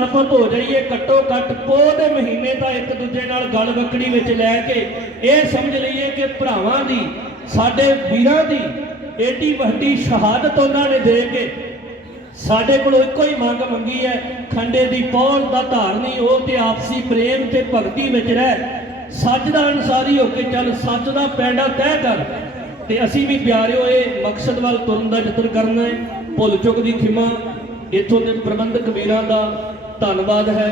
समर्पित हो जाइए। घट्टो घट पोह दे महीने तो एक दूजे नाल गल वकड़ी विच लैके ये समझ लईए कि भरावां दी साडे वीरां दी एडी वड्डी शहादत उन्होंने दे के साडे कोल इक्को ही मंग मंगी है, खंडे दी पौल दा धारनी हो ते आपसी प्रेम ते भगती विच रह, सच दा अनुसारी होके चल, सच दा पैंडा तय कर। ते असीं भी प्यारिओ ये मकसद वाल तुरन दा यतन करना है। भुल चुक दी खिमा इत्थों दे प्रबंधक वीरां दा धन्नवाद है।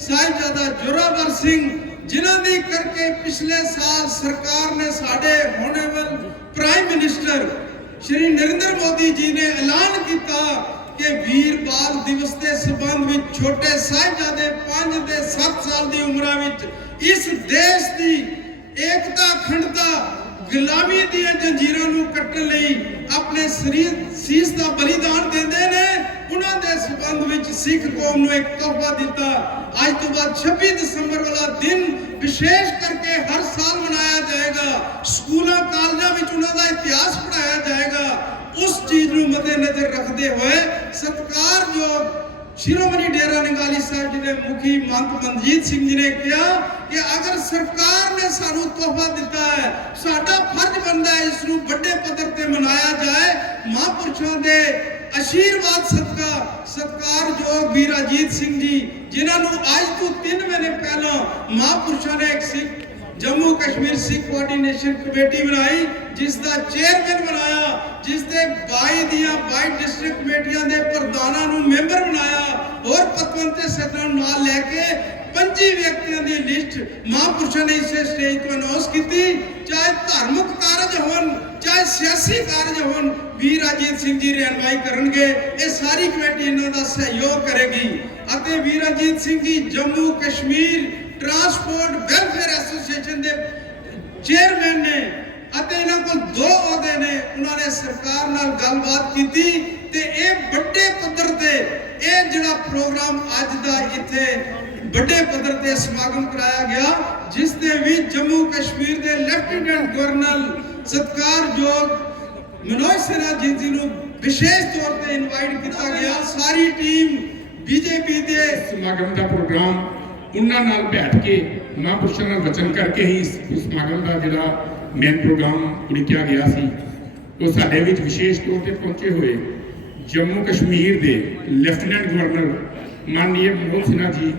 साहिबजादा जोरावर सिंह जिन्हां दी करके पिछले साल सरकार ने साडे होनेवल प्राइम मिनिस्टर श्री नरेंद्र मोदी जी ने ऐलान किया कि वीर बाल दिवस के संबंध में छोटे साहिबजादे 5 ते 7 साल की उम्र में इस देश की एकता अखंडता गुलामी दी जंजीरां नूं कट्टण लई अपने सीस का बलिदान देंदे ने। उन्हां दे संबंध विच सिख कौम नूं एक तोहफा दिता। आज तो बाद 26 दिसंबर वाला दिन विशेष करके हर साल मनाया जाएगा। स्कूलों कॉलेजों में उन्हां दा इतिहास पढ़ाया जाएगा। उस चीज नूं मद्देनजर रखते हुए सत्कारयोग शिरोमणि डेरा नंगाली साहिब जी के मुखी महंत मनजीत सिंह जी ने कहा कि अगर सरकार ਨੇ ਸਾਨੂੰ ਤੋਹਫਾ ਦਿੱਤਾ ਹੈ, ਸਾਡਾ ਫਰਜ਼ ਬਣਦਾ ਹੈ ਇਸ ਨੂੰ ਵੱਡੇ ਪੱਧਰ ਤੇ ਮਨਾਇਆ ਜਾਏ। ਮਹਾਂਪੁਰਸ਼ਾਂ ਦੇ ਆਸ਼ੀਰਵਾਦ ਸਦਕਾ ਸਤਿਕਾਰਯੋਗ ਵੀਰ ਅਜੀਤ ਸਿੰਘ ਜੀ, ਜਿਨ੍ਹਾਂ ਨੂੰ ਅੱਜ ਤੋਂ 3 ਮਹੀਨੇ ਪਹਿਲਾਂ ਮਹਾਂਪੁਰਸ਼ਾਂ ਨੇ ਇੱਕ ਸਿੱਖ ਜੰਮੂ ਕਸ਼ਮੀਰ ਸਿੱਖ ਕੋਆਰਡੀਨੇਸ਼ਨ ਕਮੇਟੀ ਬਣਾਈ, ਜਿਸ ਦਾ ਚੇਅਰਮੈਨ ਬਣਾਇਆ, ਜਿਸ ਦੇ 22 ਡਿਸਟ੍ਰਿਕਟ ਕਮੇਟੀਆਂ ਦੇ ਪ੍ਰਧਾਨਾਂ ਨੂੰ ਮੈਂਬਰ ਬਣਾਇਆ, ਔਰ ਪਤਵੰਤੇ ਸੱਜਣਾਂ ਨੂੰ ਨਾਲ ਲੈ ਕੇ 25 ਵਿਅਕਤੀਆਂ ਦੀ ਲਿਸਟ ਮਹਾਂਪੁਰਸ਼ਾਂ ਨੇ ਇਸੇ ਸਟੇਜ ਤੋਂ ਅਨਾਉਂਸ ਕੀਤੀ। ਚਾਹੇ ਧਾਰਮਿਕ ਕਾਰਜ ਹੋਣ, ਚਾਹੇ ਸਿਆਸੀ ਕਾਰਜ ਹੋਣ, ਵੀਰ ਅਜੀਤ ਸਿੰਘ ਜੀ ਰਹਿਨਮਾਈ ਕਰਨਗੇ। ਇਹ ਸਾਰੀ ਕਮੇਟੀ ਇਹਨਾਂ ਦਾ ਸਹਿਯੋਗ ਕਰੇਗੀ ਅਤੇ ਵੀਰ Ajit Singh ji Jammu Kashmir transport welfare association ਦੇ ਚੇਅਰਮੈਨ ਨੇ ਅਤੇ ਇਹਨਾਂ ਕੋਲ 2 ਅਹੁਦੇ ਨੇ। ਉਹਨਾਂ ਨੇ ਸਰਕਾਰ ਨਾਲ ਗੱਲਬਾਤ ਕੀਤੀ ਤੇ ਇਹ ਵੱਡੇ ਪੱਧਰ ਤੇ ਇਹ ਜਿਹੜਾ ਪ੍ਰੋਗਰਾਮ ਅੱਜ ਦਾ ਇੱਥੇ ਵੱਡੇ ਪੱਧਰ ਤੇ ਸਮਾਗਮ ਕਰਾਇਆ ਗਿਆ, ਜਿਸ ਦੇ ਵਿੱਚ ਜੰਮੂ ਕਸ਼ਮੀਰ ਦੇ ਲੈਫਟੀਨੈਂਟ ਗਵਰਨਰ ਸਤਿਕਾਰਯੋਗ ਮਨੋਜ ਸਿਨਹਾ ਜੀ ਨੂੰ ਵਿਸ਼ੇਸ਼ ਤੌਰ ਤੇ ਇਨਵਾਈਟ ਕੀਤਾ ਗਿਆ। ਸਾਰੀ ਟੀਮ ਬੀਜੇਪੀ ਦੇ ਸਮਾਗਮ ਦਾ ਪ੍ਰੋਗਰਾਮ ਉਹਨਾਂ ਨਾਲ ਬੈਠ ਕੇ ਮਹਾਂਪੁਰਸ਼ਾਂ ਨਾਲ ਵਚਨ ਕਰਕੇ ਹੀ ਇਸ ਸਮਾਗਮ ਦਾ ਜਿਹੜਾ ਮੇਨ ਪ੍ਰੋਗਰਾਮ ਉਲੀਕਿਆ ਗਿਆ ਸੀ, ਉਹ ਸਾਡੇ ਵਿੱਚ ਵਿਸ਼ੇਸ਼ ਤੌਰ ਤੇ ਪਹੁੰਚੇ ਹੋਏ ਜੰਮੂ ਕਸ਼ਮੀਰ ਦੇ ਲੈਫਟੀਨੈਂਟ ਗਵਰਨਰ ਮਾਨਨੀय ਮਨੋਜ ਸਿਨਹਾ ਜੀ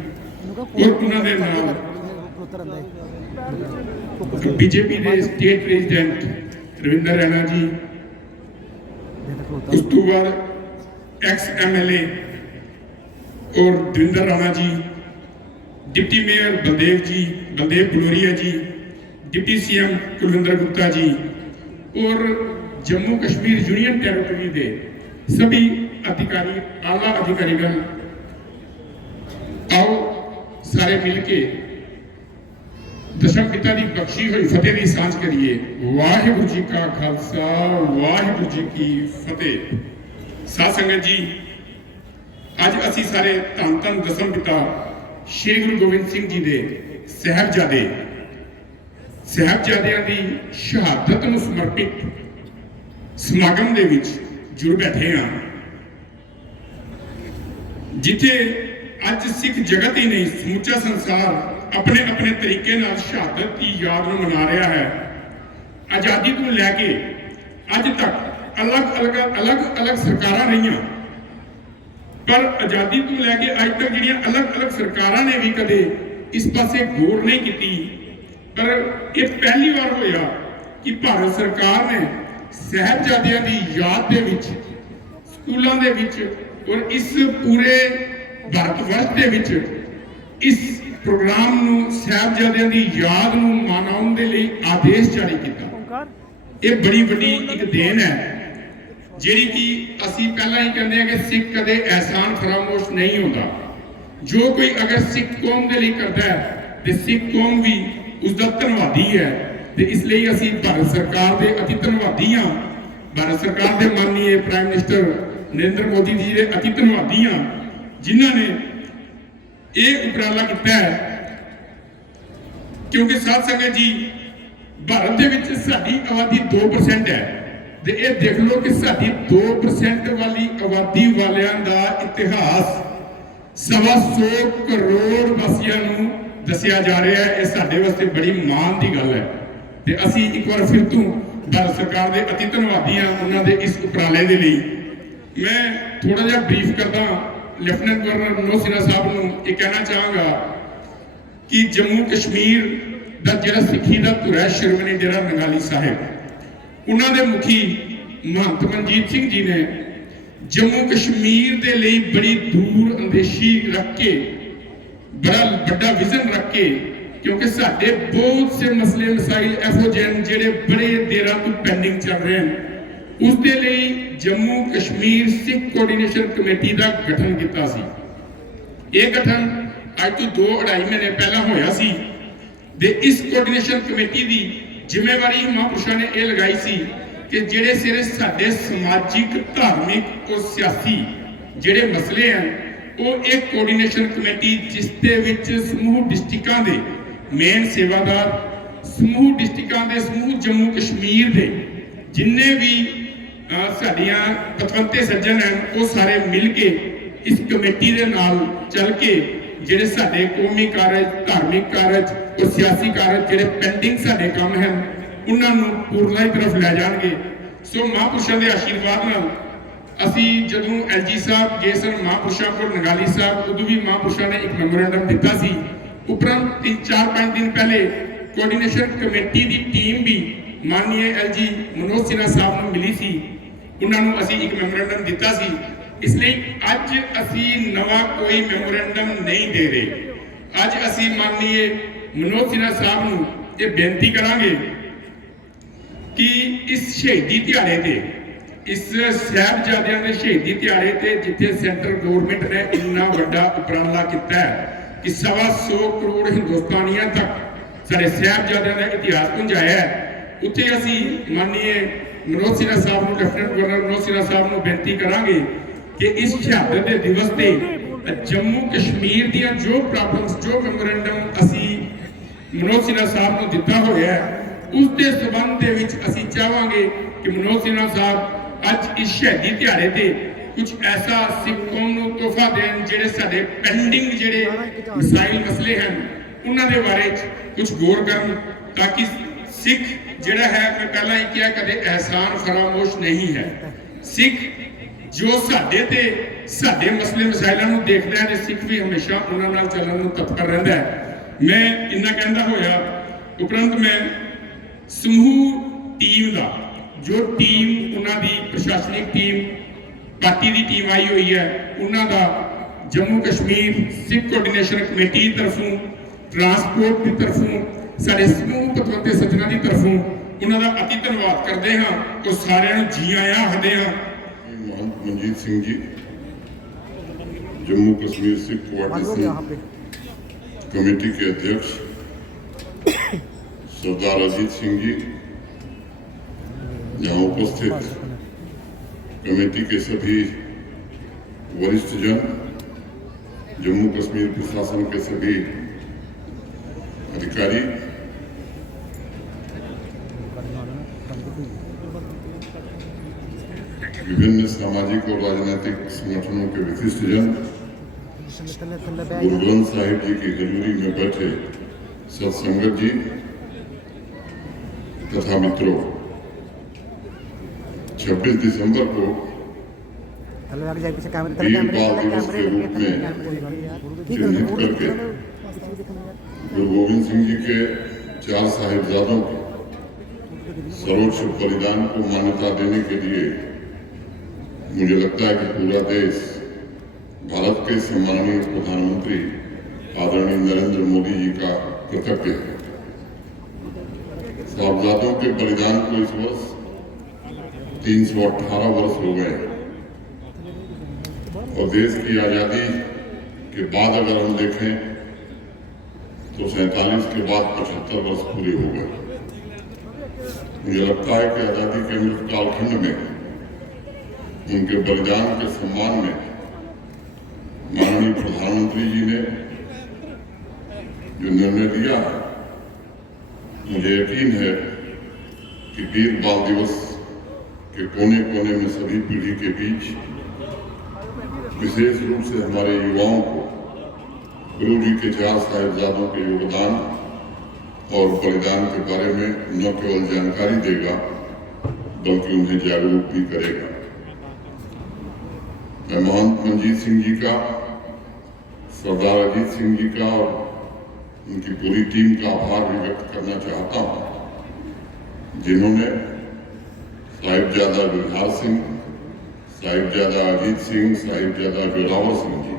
ਔਰ ਉਹਨਾਂ ਦੇ ਨਾਲ ਬੀਜੇਪੀ ਦੇ ਸਟੇਟ ਪ੍ਰੈਜ਼ੀਡੈਂਟ ਰਵਿੰਦਰ ਰੈਣਾ ਜੀ, ਉਸ ਤੋਂ ਬਾਅਦ ਐਕਸ MLA और दविंदर राणा जी, डिप्टी मेयर बलदेव गलोरिया जी, डिप्टी CM कुलविंदर गुप्ता जी और जम्मू कश्मीर यूनियन टेरिटरी के सभी अधिकारी, आला अधिकारीगण, आओ सारे मिलके दशम पिता की बख्शी हुई फतेह की सांझ करिए। वाहिगुरू जी का खालसा, वाहिगुरू जी की फतेह। साध संगत जी, ਅੱਜ ਅਸੀਂ ਸਾਰੇ ਧੰਨ ਧੰਨ ਦਸਮ ਪਿਤਾ ਸ਼੍ਰੀ ਗੁਰੂ ਗੋਬਿੰਦ ਸਿੰਘ ਜੀ ਦੇ ਸਾਹਿਬਜ਼ਾਦਿਆਂ ਦੀ ਸ਼ਹਾਦਤ ਨੂੰ ਸਮਰਪਿਤ ਸਮਾਗਮ ਦੇ ਵਿੱਚ ਜੁੜ ਬੈਠੇ ਹਾਂ, ਜਿੱਥੇ ਅੱਜ ਸਿੱਖ ਜਗਤ ਹੀ ਨਹੀਂ ਸਮੁੱਚਾ ਸੰਸਾਰ ਆਪਣੇ ਆਪਣੇ ਤਰੀਕੇ ਨਾਲ ਸ਼ਹਾਦਤ ਦੀ ਯਾਦ ਨੂੰ ਮਨਾ ਰਿਹਾ ਹੈ। ਆਜ਼ਾਦੀ ਤੋਂ ਲੈ ਕੇ ਅੱਜ ਤੱਕ ਅਲੱਗ-ਅਲੱਗ ਸਰਕਾਰਾਂ ਰਹੀਆਂ, पर आजादी तो लैके अज तक जिहड़ियां अलग-अलग सरकारां ने भी कदे इस पासे गौर नहीं की। पर यह पहली बार होया कि भारत सरकार ने साहिबजादियां दी याद दे विच स्कूलों दे विच और इस पूरे भारत वर्ष दे विच इस प्रोग्राम नूं साहिबजादियां दी याद नूं मनाउण दे लई आदेश जारी किया। यह बड़ी वड्डी एक देन है ਜਿਹੜੀ ਕਿ ਅਸੀਂ ਪਹਿਲਾਂ ਹੀ ਕਹਿੰਦੇ ਆ ਕਿ ਸਿੱਖ ਕਦੇ ਅਹਿਸਾਨ ਫਰਾਮੋਸ਼ ਨਹੀਂ ਹੁੰਦਾ। ਜੋ ਕੋਈ ਅਗਰ ਸਿੱਖ ਕੌਮ ਦੇ ਲਈ ਕਰਦਾ ਹੈ ਤੇ ਸਿੱਖ ਕੌਮ ਵੀ ਉਸ ਦਾ ਧੰਨਵਾਦੀ ਹੈ, ਤੇ ਇਸ ਲਈ ਅਸੀਂ ਭਾਰਤ ਸਰਕਾਰ ਦੇ ਅਤੀ ਧੰਨਵਾਦੀ ਹਾਂ। ਭਾਰਤ ਸਰਕਾਰ ਦੇ ਮਾਨਨੀय ਪ੍ਰਾਈਮ ਮਿਨਿਸਟਰ ਨਰਿੰਦਰ ਮੋਦੀ ਜੀ ਦੇ ਅਤੀ ਧੰਨਵਾਦੀ ਹਾਂ, ਜਿਨ੍ਹਾਂ ਨੇ ਇਹ ਉਪਰਾਲਾ ਕੀਤਾ ਹੈ। ਕਿਉਂਕਿ ਸਾਧ ਸੰਗਤ ਜੀ, ਭਾਰਤ ਦੇ ਵਿੱਚ ਸਾਡੀ ਆਬਾਦੀ 2% ਹੈ ਤੇ ਇਹ ਦੇਖ ਲਓ ਕਿ ਸਾਡੀ 2% ਵਾਲੀ ਆਬਾਦੀ ਵਾਲਿਆਂ ਦਾ ਇਤਿਹਾਸ 125 ਕਰੋੜ ਵਾਸੀਆਂ ਨੂੰ ਦੱਸਿਆ ਜਾ ਰਿਹਾ ਹੈ। ਇਹ ਸਾਡੇ ਵਾਸਤੇ ਬੜੀ ਮਾਣ ਦੀ ਗੱਲ ਹੈ ਤੇ ਅਸੀਂ ਇੱਕ ਵਾਰ ਫਿਰ ਤੋਂ ਭਾਰਤ ਸਰਕਾਰ ਦੇ ਅਤੀ ਧੰਨਵਾਦੀ ਹਾਂ ਉਹਨਾਂ ਦੇ ਇਸ ਉਪਰਾਲੇ ਦੇ ਲਈ। ਮੈਂ ਥੋੜਾ ਜਿਹਾ ਬਰੀਫ ਕਰਦਾ ਲੈਫਟੀਨੈਂਟ ਗਵਰਨਰ ਮਨੋਜ ਸਿਨਹਾ ਸਾਹਿਬ ਨੂੰ ਇਹ ਕਹਿਣਾ ਚਾਹਾਂਗਾ ਕਿ ਜੰਮੂ ਕਸ਼ਮੀਰ ਦਾ ਜਿਹੜਾ ਸਿੱਖੀ ਦਾ ਧੁਰਾ ਸ਼੍ਰੋਮਣੀ ਡੇਰਾ ਨੰਗਾਲੀ ਸਾਹਿਬ, ਉਹਨਾਂ ਦੇ ਮੁਖੀ ਮਹੰਤ ਮਨਜੀਤ ਸਿੰਘ ਜੀ ਨੇ ਜੰਮੂ ਕਸ਼ਮੀਰ ਦੇ ਲਈ ਬੜੀ ਦੂਰ ਅੰਦੇਸ਼ੀ ਰੱਖ ਕੇ, ਬੜਾ ਵੱਡਾ ਵਿਜ਼ਨ ਰੱਖ ਕੇ, ਕਿਉਂਕਿ ਸਾਡੇ ਬਹੁਤ ਸੇ ਮਸਲੇ ਮਸਾਇਲ ਇਹੋ ਜਿਹੇ ਜਿਹੜੇ ਬੜੇ ਦੇਰਾਂ ਤੋਂ ਪੈਂਡਿੰਗ ਚੱਲ ਰਹੇ ਹਨ, ਉਸ ਦੇ ਲਈ ਜੰਮੂ ਕਸ਼ਮੀਰ ਸਿੱਖ ਕੋਆਰਡੀਨੇਸ਼ਨ ਕਮੇਟੀ ਦਾ ਗਠਨ ਕੀਤਾ ਸੀ। ਇਹ ਗਠਨ ਅੱਜ ਤੋਂ 2-2.5 ਮਹੀਨੇ ਪਹਿਲਾਂ ਹੋਇਆ ਸੀ ਤੇ ਇਸ ਕੋਆਰਡੀਨੇਸ਼ਨ ਕਮੇਟੀ ਦੀ ਜ਼ਿੰਮੇਵਾਰੀ ਮਹਾਂਪੁਰਸ਼ਾਂ ਨੇ ਇਹ ਲਗਾਈ ਸੀ ਕਿ ਜਿਹੜੇ ਸਿਰੇ ਸਾਡੇ ਸਮਾਜਿਕ, ਧਾਰਮਿਕ ਔਰ ਸਿਆਸੀ ਜਿਹੜੇ ਮਸਲੇ ਹਨ, ਉਹ ਇੱਕ ਕੋਆਰਡੀਨੇਸ਼ਨ ਕਮੇਟੀ ਜਿਸ ਦੇ ਵਿੱਚ ਸਮੂਹ ਡਿਸਟ੍ਰਿਕਾਂ ਦੇ ਮੇਨ ਸੇਵਾਦਾਰ, ਸਮੂਹ ਡਿਸਟ੍ਰਿਕਾਂ ਦੇ, ਸਮੂਹ ਜੰਮੂ ਕਸ਼ਮੀਰ ਦੇ ਜਿੰਨੇ ਵੀ ਸਾਡੀਆਂ ਪਤਵੰਤੇ ਸੱਜਣ ਹਨ, ਉਹ ਸਾਰੇ ਮਿਲ ਕੇ ਇਸ ਕਮੇਟੀ ਦੇ ਨਾਲ ਚੱਲ ਕੇ ਜਿਹੜੇ ਸਾਡੇ ਕੌਮੀ ਕਾਰਜ, ਧਾਰਮਿਕ ਕਾਰਜ ਔਰ ਸਿਆਸੀ ਕਾਰਜ ਜਿਹੜੇ ਪੈਂਡਿੰਗ ਸਾਡੇ ਕੰਮ ਹਨ ਉਹਨਾਂ ਨੂੰ ਪੂਰਨਾਈ ਤਰਫ ਲੈ ਜਾਣਗੇ। ਸੋ ਮਹਾਂਪੁਰਸ਼ਾਂ ਦੇ ਆਸ਼ੀਰਵਾਦ ਨਾਲ ਅਸੀਂ ਜਦੋਂ LG ਸਾਹਿਬ ਗਏ ਸਨ ਮਹਾਂਪੁਰਸ਼ਾਂ ਕੋਲ ਨਗਾਲੀ ਸਾਹਿਬ, ਉਦੋਂ ਵੀ ਮਹਾਂਪੁਰਸ਼ਾਂ ਨੇ ਇੱਕ ਮੈਮੋਰੈਂਡਮ ਦਿੱਤਾ ਸੀ। उपरंत 3-4-5 दिन पहले कोऑर्डिनेशन कमेटी की टीम भी माननीय LG मनोज सिन्हा साहब ਨੂੰ ਮਿਲੀ ਸੀ, ਉਹਨਾਂ ਨੂੰ ਅਸੀਂ ਇੱਕ ਮੈਮੋਰੈਂਡਮ ਦਿੱਤਾ ਸੀ। ਇਸ ਲਈ ਅੱਜ ਅਸੀਂ ਨਵਾਂ ਕੋਈ ਮੈਮੋਰੈਂਡਮ ਨਹੀਂ ਦੇ ਰਹੇ। ਅੱਜ ਅਸੀਂ ਮਾਨनीय मनोज सिन्हा ਸਾਹਿਬ ਨੂੰ ਇਹ ਬੇਨਤੀ ਕਰਾਂਗੇ ਕਿ ਇਸ ਸ਼ਹੀਦੀ ਦਿਹਾੜੇ ਤੇ, ਇਸ ਸਾਹਿਬਜ਼ਾਦਿਆਂ ਦੇ ਸ਼ਹੀਦੀ ਦਿਹਾੜੇ ਤੇ ਜਿੱਥੇ ਸੈਂਟਰ ਗਵਰਨਮੈਂਟ ਨੇ ਇੰਨਾ ਵੱਡਾ ਉਪਰਾਲਾ ਕੀਤਾ ਹੈ कि 125 करोड़ हिंदुस्तानियों तक सारे साहिबजादे का इतिहास पहुंचाया है, उत्थे असी माननीय मनोज सिन्हा साहब को, लेफ्टिनेंट गवर्नर मनोज सिन्हा साहब को बेनती करांगे कि इस शहादत के दिवस से जम्मू कश्मीर दियां जो प्रॉब्लम्स, जो मैमोरेंडम असी मनोज सिन्हा साहब को दिता होया है, उसके संबंध दे विच असी चाहांगे कि मनोज सिन्हा साहब अज इस शहीदी दिहाड़े ते कुछ ऐसा सिख कौम को तोहफा देन ਜਿਹੜੇ ਸਾਡੇ ਪੈਂਡਿੰਗ ਜਿਹੜੇ ਮਸਾਇਲ ਮਸਲੇ ਹਨ ਉਹਨਾਂ ਦੇ ਬਾਰੇ ਕੁਝ ਗੌਰ ਕਰਨ, ਤਾਂ ਕਿ ਸਿੱਖ ਜਿਹੜਾ ਹੈ, ਮੈਂ ਪਹਿਲਾਂ ਹੀ ਕਿਹਾ, ਕਦੇ ਅਹਿਸਾਨ ਫਰਾਮੋਸ਼ ਨਹੀਂ ਹੈ। ਸਿੱਖ ਜੋ ਸਾਡੇ ਤੇ ਸਾਡੇ ਮਸਲੇ ਮਸਾਇਲਾਂ ਨੂੰ ਦੇਖਦਾ ਹੈ ਤੇ ਸਿੱਖ ਵੀ ਹਮੇਸ਼ਾ ਉਹਨਾਂ ਨਾਲ ਚੱਲਣ ਨੂੰ ਤਤਪਰ ਰਹਿੰਦਾ ਹੈ। ਮੈਂ ਇੰਨਾ ਕਹਿੰਦਾ ਹੋਇਆ ਉਪਰੰਤ ਮੈਂ ਸਮੂਹ ਟੀਮ ਦਾ, ਜੋ ਟੀਮ ਉਹਨਾਂ ਦੀ ਪ੍ਰਸ਼ਾਸਨਿਕ ਟੀਮ, पार्टी की टीम आई हुई है, उन्होंने जम्मू कश्मीर सिख कोऑर्डिनेशन कमेटी की तरफों, ट्रांसपोर्ट की तरफों, सारे समूह पतवंते सज्जना की तरफों उन्होंने अति धन्यवाद करते हैं तो सारे जी आया आखते हैं। महंत मनजीत सिंह जी, जम्मू कश्मीर सिख कोऑर्डिनेशन कमेटी के अध्यक्ष सरदार अजीत सिंह जी, यहाँ उपस्थित कमेटी के सभी वरिष्ठ जन, जम्मू कश्मीर प्रशासन के सभी अधिकारी, विभिन्न सामाजिक और राजनीतिक संगठनों के विशिष्ट जन, गुरु ग्रंथ साहिब जी की हजूरी में बैठे सत्संगत जी तथा मित्रों, 26 दिसंबर को वीर बाल दिवस के रूप में चिन्हित करके गुरु गोविंद सिंह जी के 4 साहिबजादों के सर्वोच्च बलिदान को मान्यता देने के लिए मुझे लगता है कि पूरा देश भारत के सम्माननीय प्रधानमंत्री आदरणीय नरेंद्र मोदी जी का कृतज्ञ है। साहिबजादों के बलिदान को इस वर्ष 318 वर्ष हो गए और देश की आज़ादी के बाद अगर हम देखें तो 47 के बाद 75 वर्ष पूरे हो गए। मुझे लगता है कि आज़ादी के अमृत कालखंड में उनके बलिदान के सम्मान में माननीय प्रधानमंत्री जी ने जो निर्णय लिया है, मुझे यकीन है कि वीर बाल दिवस के कोने कोने में सभी पीढ़ी के बीच, विशेष रूप से हमारे युवाओं को गुरु जी के 4 साहिबजादों के योगदान और बलिदान के बारे में न केवल जानकारी देगा बल्कि उन्हें जागरूक भी करेगा। मैं महंत मनजीत सिंह जी का, सरदार अजीत सिंह जी का और उनकी पूरी टीम का आभार भी व्यक्त करना चाहता हूँ, जिन्होंने साहिबजादा गुरहार सिंह, साहिबजादा अजीत सिंह, साहिबजादा जोरावर सिंह जी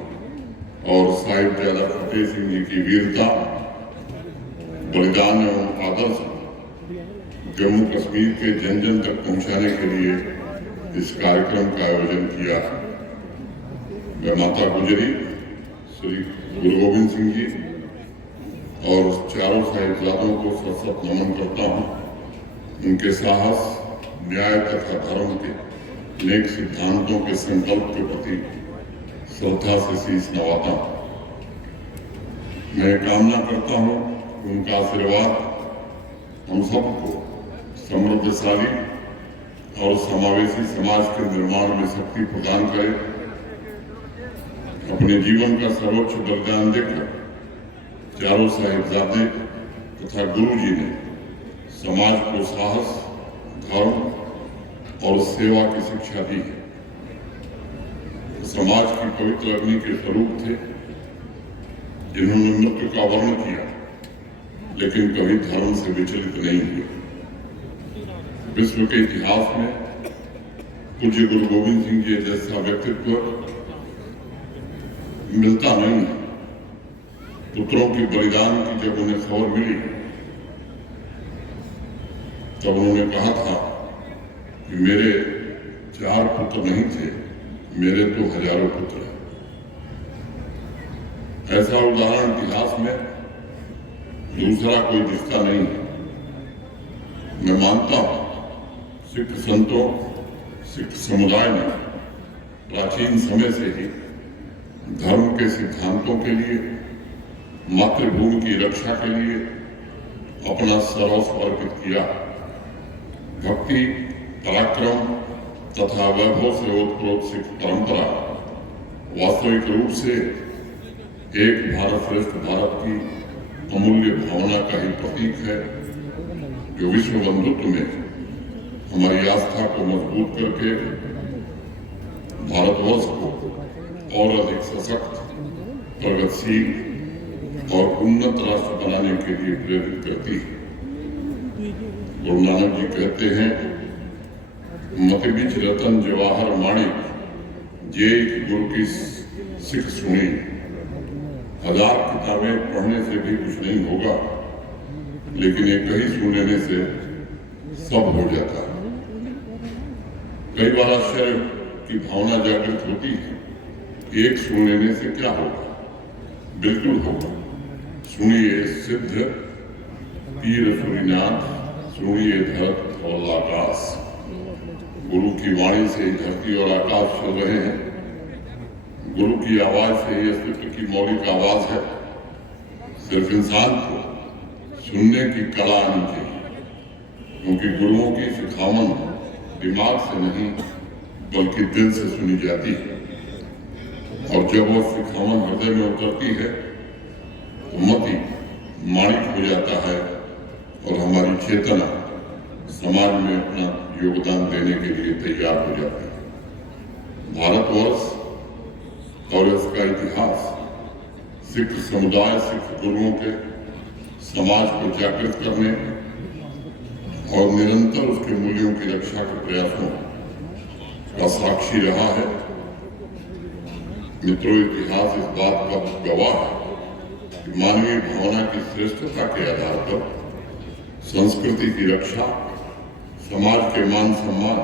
और साहिबजादा फतेह सिंह जी की वीरता, बलिदान एवं आदर्श जम्मू कश्मीर के जन जन तक पहुंचाने के लिए इस कार्यक्रम का आयोजन किया है। मैं माता गुजरी श्री गुरु गोविंद सिंह जी और 4 साहिबजादों को सशक्त नमन करता हूँ। उनके साहस, न्याय तथा धर्म के नेक सिद्धांतों के संकल्प के प्रति श्रद्धा से शीश नवाता हूँ। मैं कामना करता हूँ कि उनका आशीर्वाद हम सबको समृद्धशाली और समावेशी समाज के निर्माण में शक्ति प्रदान करे। अपने जीवन का सर्वोच्च बलिदान देकर चारों साहिबजादे तथा गुरु जी ने समाज को साहस, धर्म और सेवा की शिक्षा दी है। समाज की पवित्र अग्नि के स्वरूप थे जिन्होंने मृत्यु का वर्ण किया लेकिन कभी धर्म से विचलित नहीं हुए। विश्व के इतिहास में पूज्य गुरु गोविंद सिंह जी जैसा व्यक्तित्व मिलता नहीं है। पुत्रों के बलिदान की जब उन्हें खबर मिली तब उन्होंने कहा था कि मेरे 4 पुत्र नहीं थे, मेरे तो हजारों पुत्र हैं। ऐसा उदाहरण इतिहास में दूसरा कोई दिखता नहीं है। मैं मानता हूं सिख संतों, सिख समुदाय ने प्राचीन समय से ही धर्म के सिद्धांतों के लिए, मातृभूमि की रक्षा के लिए अपना सर्वस्व अर्पित किया। भक्ति, पराक्रम तथा वैभव से ओतप्रोत सिख परंपरा वास्तविक रूप से एक भारत श्रेष्ठ भारत की अमूल्य भावना का ही प्रतीक है, जो विश्व बंधुत्व में हमारी आस्था को मजबूत करके भारतवर्ष को और अधिक सशक्त, प्रगतिशील और उन्नत राष्ट्र बनाने के लिए प्रेरित करती है। गुरु नानक जी कहते हैं, मति बिच रतन जवाहर माणिक जे गुरु की सिख सुनी। 1000 किताबें पढ़ने से भी कुछ नहीं होगा, लेकिन एक ही सुन लेने से सब हो जाता है। कई बार आश्चर्य की भावना जागृत होती है, एक सुन लेने से क्या होगा? बिल्कुल होगा। सुनिए सिद्ध पीर सुरीनाथ, सुनिए धरत और आकाश। गुरु की वाणी से ही धरती और आकाश चल रहे हैं। गुरु की आवाज से ही अस्तित्व की मौलिक आवाज है। सिर्फ इंसान को सुनने की कला आनी चाहिए, क्योंकि गुरुओं की सिखावन दिमाग से नहीं बल्कि दिल से सुनी जाती है। और जब वो सिखावन हृदय में उतरती है तो मति माणिक हो जाता है और हमारी चेतना समाज में अपना योगदान देने के लिए तैयार हो जाती है। भारतवर्ष और इसका इतिहास सिख समुदाय, सिख गुरुओं के समाज को जागृत करने और निरंतर उसके मूल्यों की रक्षा के प्रयासों का साक्षी रहा है। मित्रों, इतिहास इस बात का गवाह है कि मानवीय भावना की श्रेष्ठता के आधार पर संस्कृति की रक्षा, समाज के मान सम्मान,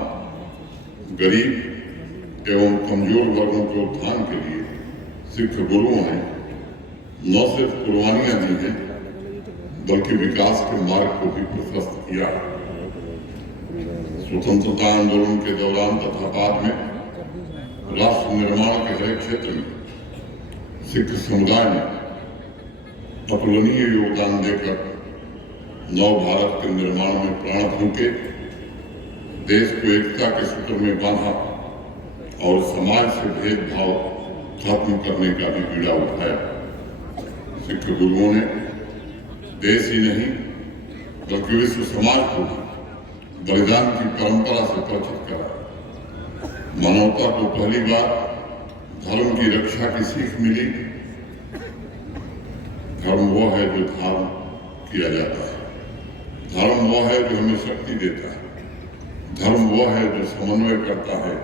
गरीब एवं कमजोर वर्गों के उत्थान के लिए सिख गुरुओं ने न सिर्फ कुर्बानियां दी हैं, बल्कि विकास के मार्ग को भी प्रशस्त किया। स्वतंत्रता आंदोलन के दौरान तथा बाद में राष्ट्र निर्माण के हर क्षेत्र में सिख समुदाय ने अतुलनीय योगदान देकर नव भारत के निर्माण में प्राण फूंके, देश को एकता के सूत्र में बांधा और समाज से भेदभाव खत्म करने का भी बीड़ा उठाया। सिख गुरुओं ने देश ही नहीं बल्कि विश्व समाज को बलिदान की परंपरा से परिचित करा। मानवता को पहली बार धर्म की रक्षा की सीख मिली। धर्म वो है जो धारण किया जाता है। धर्म वो है जो हमें शक्ति देता है। धर्म वो है जो समन्वय करता है,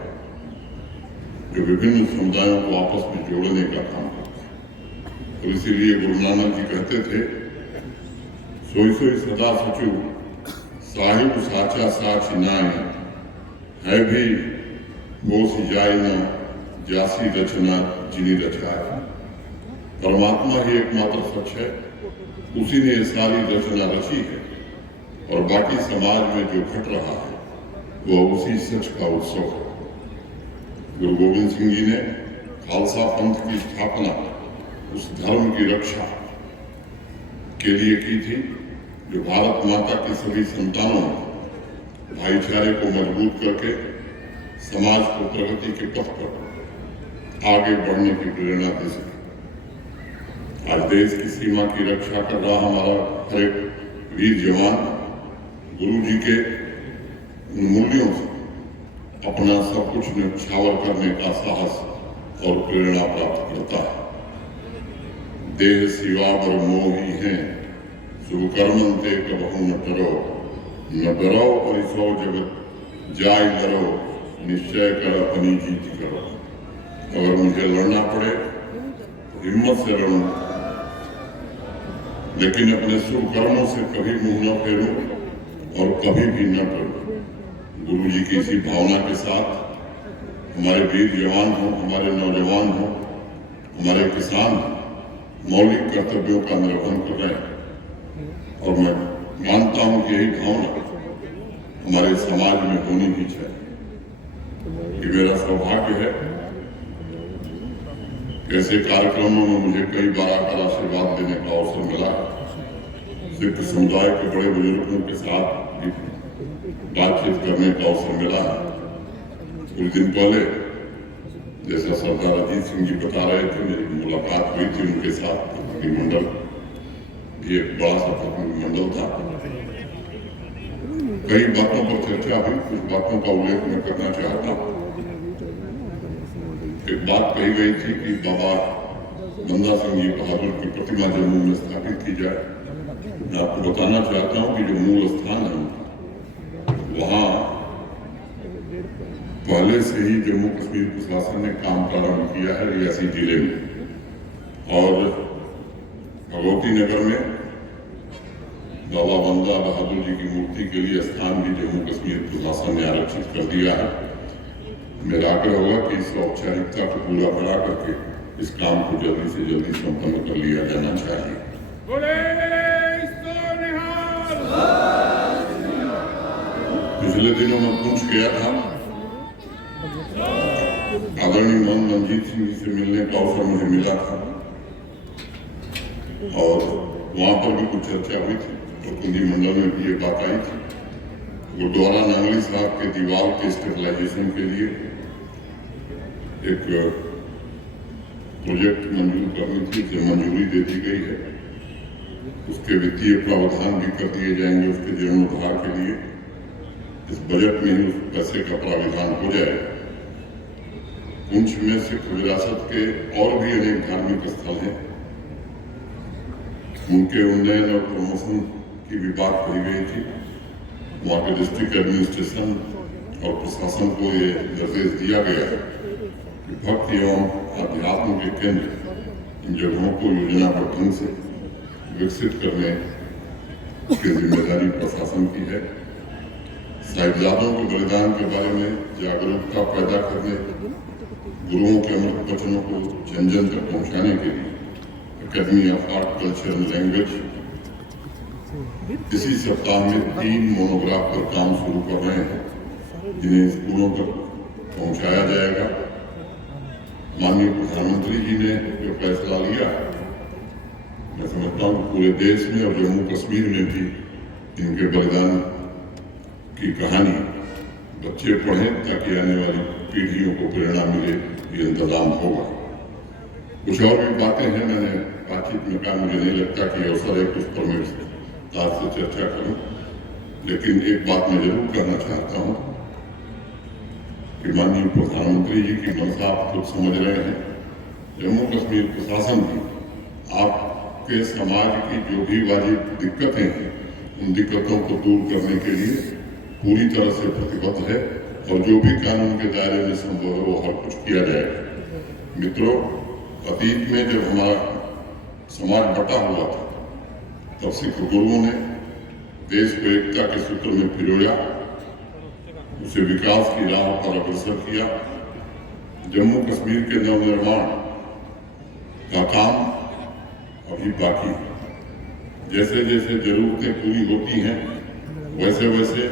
जो विभिन्न समुदायों को आपस में जोड़ने का काम करता है। और इसीलिए गुरु नानक जी कहते थे, सोई सोई सदा सचू साहिब साचा साच नाय, है भी मोस जाय न जासी रचना जिनी रचाए। परमात्मा ही एकमात्र सच है, उसी ने सारी रचना रची है और बाकी समाज में जो घट रहा है वह उसी सच का उत्सव है। गुरु गोविंद सिंह जी ने खालसा पंथ की स्थापना उस धर्म की रक्षा के लिए की थी जो भारत माता की सभी संतानों ने भाईचारे को मजबूत करके समाज को प्रगति के पथ पर आगे बढ़ने की प्रेरणा दे सके। आज देश की सीमा की रक्षा कर रहा हमारा हर एक वीर जवान गुरु जी के उन मूल्यों से अपना सब कुछ न्यौछावर करने का साहस और प्रेरणा प्राप्त करता है। देह सिवा बर मोही हैं, शुभ कर्मन ते कबहू न डरो परिसो जगत जाय लरो, निश्चय कर अपनी जीत करो। अगर मुझे लड़ना पड़े तो हिम्मत से लड़ूं, लेकिन अपने शुभ कर्मों से कभी मुंह न फेरूं और कभी भी न डरूं। गुरु जी की इसी भावना के साथ हमारे वीर जवान हों, हमारे नौजवान हों, हमारे किसान मौलिक कर्तव्यों का निर्वहन कर रहे हैं। और मैं मानता हूं कि यही भावना हमारे समाज में होनी भी चाहिए। कि मेरा सौभाग्य है कि ऐसे कार्यक्रमों में मुझे कई बार आकर आशीर्वाद देने का अवसर मिला। सिख समुदाय के बड़े बुजुर्गों के साथ भी बातचीत करने का अवसर मिला है। कुछ दिन पहले जैसा सरदार अजीत सिंह जी बता रहे थे, मेरी मुलाकात हुई थी उनके साथ। प्रतिनिधिमंडल भी एक बड़ा सा प्रतिनिधिमंडल था। कई बातों पर चर्चा हुई, कुछ बातों का उल्लेख मैं करना चाहता हूँ। एक बात कही गई थी कि बाबा बंदा सिंह जी बहादुर की प्रतिमा जम्मू में स्थापित की जाए। मैं आपको बताना चाहता हूँ कि जो मूल स्थान है वहाँ पहले से ही जम्मू कश्मीर प्रशासन ने काम प्रारंभ किया है रियासी जिले में। और भगवती नगर में बाबा बंदा बहादुर जी की मूर्ति के लिए स्थान भी जम्मू कश्मीर प्रशासन ने आरक्षित कर दिया है। मेरा आग्रह होगा कि इस औपचारिकता को पूरा करा करके इस काम को जल्दी से जल्दी संपन्न कर लिया जाना चाहिए। पिछले दिनों में पुंछ गया था, आदरणीय मोहन रणजीत सिंह जी से मिलने का अवसर मुझे मिला था और वहां पर भी कुछ चर्चा हुई थी। प्रतिनिधिमंडल में भी ये बात आई थी। गुरुद्वारा नांगली साहब के दीवार के स्टेबलाइजेशन के लिए एक प्रोजेक्ट मंजूर करनी थी, उसे मंजूरी दे दी गई है। उसके वित्तीय प्रावधान भी कर दिए जाएंगे उसके जीर्णोद्धार के लिए। इस बजट में ही उस पैसे का प्रावधान हो जाए। पुंछ में सिख विरासत के और भी अनेक धार्मिक स्थल हैं, उनके उन्नयन और प्रमोशन की भी बात कही गई थी। वहाँ के डिस्ट्रिक्ट एडमिनिस्ट्रेशन और प्रशासन को ये निर्देश दिया गया है कि भक्ति एवं अध्यात्म के केंद्र इन जगहों को योजनाबद्ध ढंग से विकसित करने की जिम्मेदारी प्रशासन की है। साहिबजादों के बलिदान के बारे में जागरूकता पैदा करने, गुरुओं के अमृत वचनों को जन जन तक पहुंचाने के लिए academy of art culture and language इसी सप्ताह में 3 मोनोग्राफ पर काम शुरू कर रहे हैं, जिन्हें स्कूलों तक पहुंचाया जाएगा। माननीय प्रधानमंत्री जी ने जो फैसला लिया, मैं समझता हूँ पूरे देश में और जम्मू कश्मीर में भी इनके बलिदान की कहानी बच्चे पढ़ें ताकि आने वाली पीढ़ियों को प्रेरणा मिले। ये इंतजाम होगा। कुछ और भी बातें हैं, मैंने बातचीत में कहा मुझे नहीं लगता कि अवसर है उस पर मैं विस्तार से चर्चा करूं, लेकिन एक बात मैं जरूर कहना चाहता हूं कि माननीय प्रधानमंत्री जी की मनसा आप खुद समझ रहे हैं। जम्मू कश्मीर प्रशासन भी आपके समाज की जो भी वाजिब दिक्कतें हैं उन दिक्कतों को दूर करने के लिए पूरी तरह से प्रतिबद्ध है और जो भी कानून के दायरे में संभव है वो हर कुछ किया जाएगा। मित्रों, अतीत में जब हमारा समाज बटा हुआ था तब सिख गुरुओं ने देश को एकता के सूत्र में पिरोया, उसे विकास की राह पर अग्रसर किया। जम्मू कश्मीर के नवनिर्माण का काम अभी बाकी है। जैसे जैसे जरूरतें पूरी होती हैं वैसे वैसे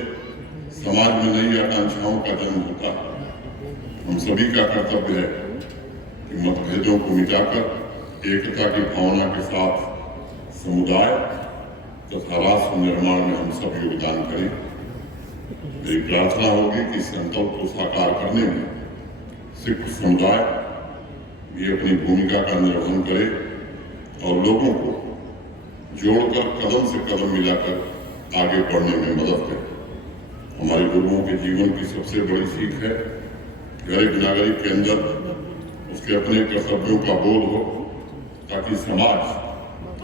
समाज में नई आकांक्षाओं का जन्म होता है। हम सभी का कर्तव्य है कि मतभेदों को मिटाकर एकता की भावना के साथ समुदाय तथा राष्ट्र निर्माण में हम सब योगदान करें। मेरी प्रार्थना होगी कि संकल्प को साकार करने में सिख समुदाय भी अपनी भूमिका का निर्वहन करे और लोगों को जोड़कर कदम से कदम मिलाकर आगे बढ़ने में मदद करे। हमारे गुरुओं के जीवन की सबसे बड़ी सीख है कि हर एक नागरिक के अंदर उसके अपने कर्तव्यों का बोध हो, ताकि समाज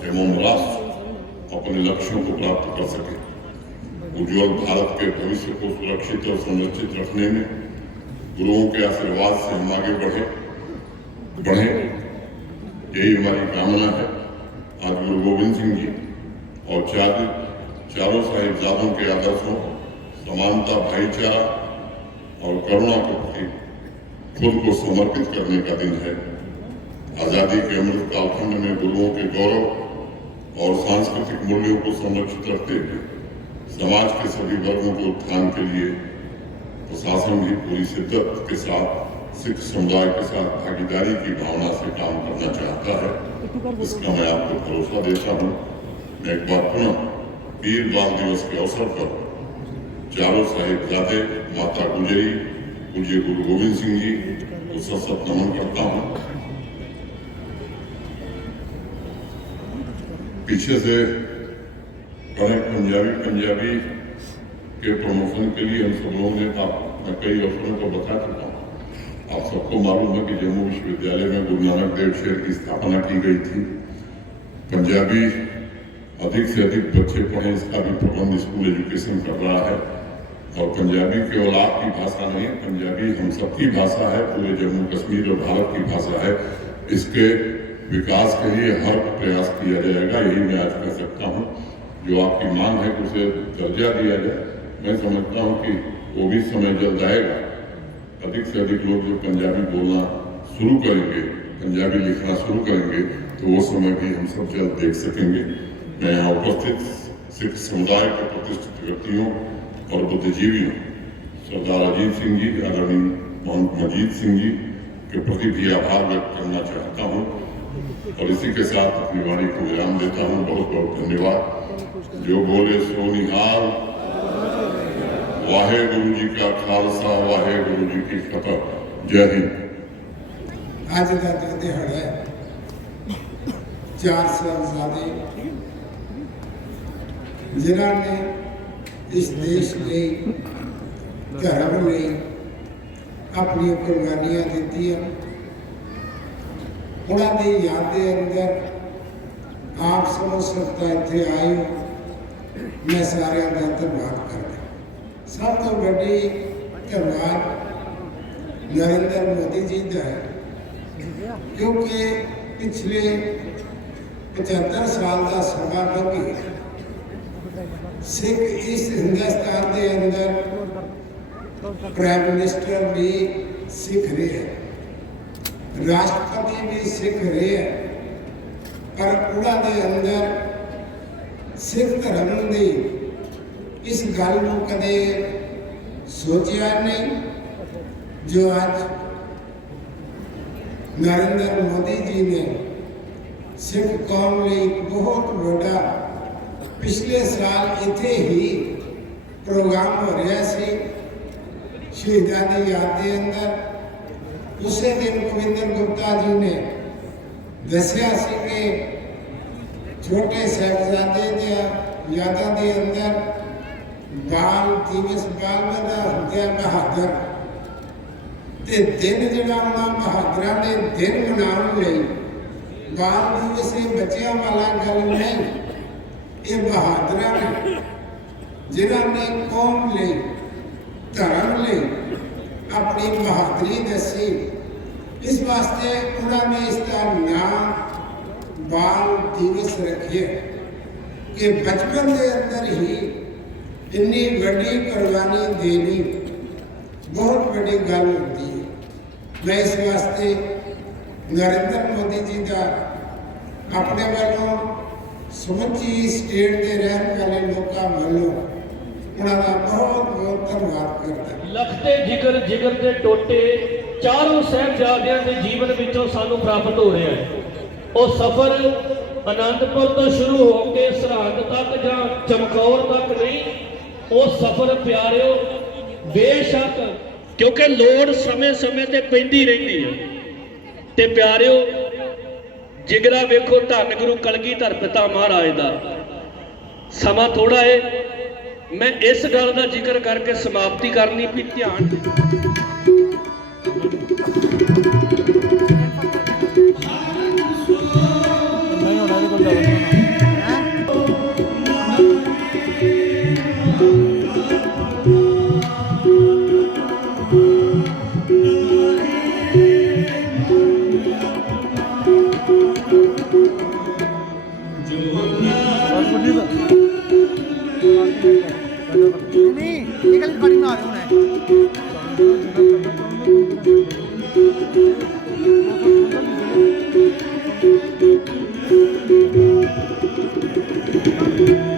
एवं राष्ट्र अपने लक्ष्यों को प्राप्त कर सके। उज्ज्वल भारत के भविष्य को सुरक्षित और संरक्षित रखने में गुरुओं के आशीर्वाद से हम आगे बढ़े, यही हमारी कामना है। आज गुरु गोविंद सिंह जी और चारों साहिबजादों के आदर्शों समानता, भाईचारा और करुणा के प्रति खुद को समर्पित करने का दिन है। आजादी के अमृत कालखंड में गुरुओं के गौरव और सांस्कृतिक मूल्यों को संरक्षित रखते हुए समाज के सभी वर्गों के उत्थान के लिए प्रशासन भी पूरी शिद्दत के साथ सिख समुदाय के साथ भागीदारी की भावना से काम करना चाहता है। इसका मैं आपको भरोसा देता हूँ। मैं एक बार पुनः वीर बाल दिवस के अवसर पर चारों साहिबजादे, माता गुजरी, पूज्य गुरु गोविंद सिंह जी को सशक्त नमन करता हूँ। पीछे से पंजाबी के प्रमोशन के लिए हम सब लोगों ने मैं कई अवसरों को बता चुका हूँ। आप सबको मालूम है कि जम्मू विश्वविद्यालय में गुरु नानक देव शहर की स्थापना की गई थी। पंजाबी अधिक से अधिक बच्चे पढ़े, इसका भी प्रबंध स्कूल एजुकेशन कर रहा है। और पंजाबी केवल आपकी भाषा नहीं, पंजाबी हम सबकी भाषा है, पूरे जम्मू कश्मीर और भारत की भाषा है। इसके विकास के लिए हर प्रयास किया जाएगा, यही मैं आज कह सकता हूँ। जो आपकी मांग है कि उसे दर्जा दिया जाए, मैं समझता हूँ कि वो भी समय जल्द आएगा। अधिक से अधिक लोग जो पंजाबी बोलना शुरू करेंगे, पंजाबी लिखना शुरू करेंगे, तो वो समय भी हम सब जल्द देख सकेंगे। मैं यहाँ उपस्थित सिख समुदाय के प्रतिष्ठित व्यक्तियों और बुद्धिजीवियों सरदार अजीत सिंह जी, आदरणीय मोहम्मद मजीद सिंह जी के प्रति भी आभार व्यक्त करना चाहता हूँ और इसी के साथ अपनी वाणी को विराम देता हूँ। बहुत बहुत धन्यवाद। जो बोले सो निहाल, वाहे गुरु जी का खालसा, वाहे गुरु जी की फतह। जय हिंद। ਅੱਜ ਦਾ ਜੋ ਦਿਹਾੜਾ ਹੈ, ਚਾਰ ਸਾਹਿਬਜ਼ਾਦੇ ਜਿਨ੍ਹਾਂ ਨੇ ਇਸ ਦੇਸ਼ ਲਈ, ਧਰਮ ਲਈ ਆਪਣੀਆਂ ਕੁਰਬਾਨੀਆਂ ਦਿੱਤੀਆਂ, ਉਹਨਾਂ ਦੀ ਯਾਦ ਦੇ ਅੰਦਰ ਆਪ ਸਮਝ ਸਕਦਾ ਇੱਥੇ ਆਏ ਹੋ। ਮੈਂ ਸਾਰਿਆਂ ਦਾ ਧੰਨਵਾਦ ਕਰਦਾ। ਸਭ ਤੋਂ ਵੱਡੀ ਧੰਨਵਾਦ नरेंद्र मोदी जी का है, क्योंकि पिछले 75 साल का समा लगी सिख इस हिंदुस्तान के अंदर प्राइम मिनिस्टर भी सिख रहे हैं, राष्ट्रपति भी सिख रहे हैं, पर उन्होंने अंदर सिख धर्म की इस गल को कदे सोचा नहीं जो आज नरेंद्र मोदी जी ने सिख कौम लिए बहुत बड़ा पिछले साल इत्थे ही प्रोग्राम हो रहा सी शहीदां दी याद के अंदर। उस दिन गोविंदर गुप्ता जी ने दसिया सी कि छोटे साहिबजादे दी यादां के अंदर बाल दिवस बाल मेरा होंगे बहादुर ते दिन जिहड़ा उन्हां बहादुरां दे दिन मनाउण लई बाल दिवस बच्चियां वाला गल नहीं, ये बहादुरां ने जिन्हां ने कौम लई धर्म लई अपनी बहादुरी दसी। इस वास्ते उन्होंने इसका नाम बाल दिवस रखे कि बचपन के अंदर ही इन्नी बड़ी कुर्बानी देनी बहुत बड़ी गल होती है। मैं इस वास्ते नरेंद्र मोदी जी का अपने वालों समुची स्टेट के रहने वाले लोगों वालों उन्होंने बहुत बहुत धन्यवाद करता। लखते जिगर जिगर के टोटे चारों साहिबजादियां के जीवन विचों सानू प्राप्त हो रहा है। वो सफर आनंदपुर तो शुरू होकर सरहद तक या चमकौर तक नहीं, वो सफर प्यारिओ बेशक क्योंकि लोड़ समय समय ते पैंदी रहिंदी है, ਤੇ ਪਿਆਰਿਓ, ਜਿਗਰਾ ਵੇਖੋ ਧੰਨ ਗੁਰੂ ਕਲਗੀਧਰ ਪਿਤਾ ਮਹਾਰਾਜ ਦਾ। ਸਮਾਂ ਥੋੜਾ ਏ, ਮੈਂ ਇਸ ਗੱਲ ਦਾ ਜ਼ਿਕਰ ਕਰਕੇ ਸਮਾਪਤੀ ਕਰਨੀ ਵੀ ਧਿਆਨ नहीं निकल गाड़ी में आ रहे हैं।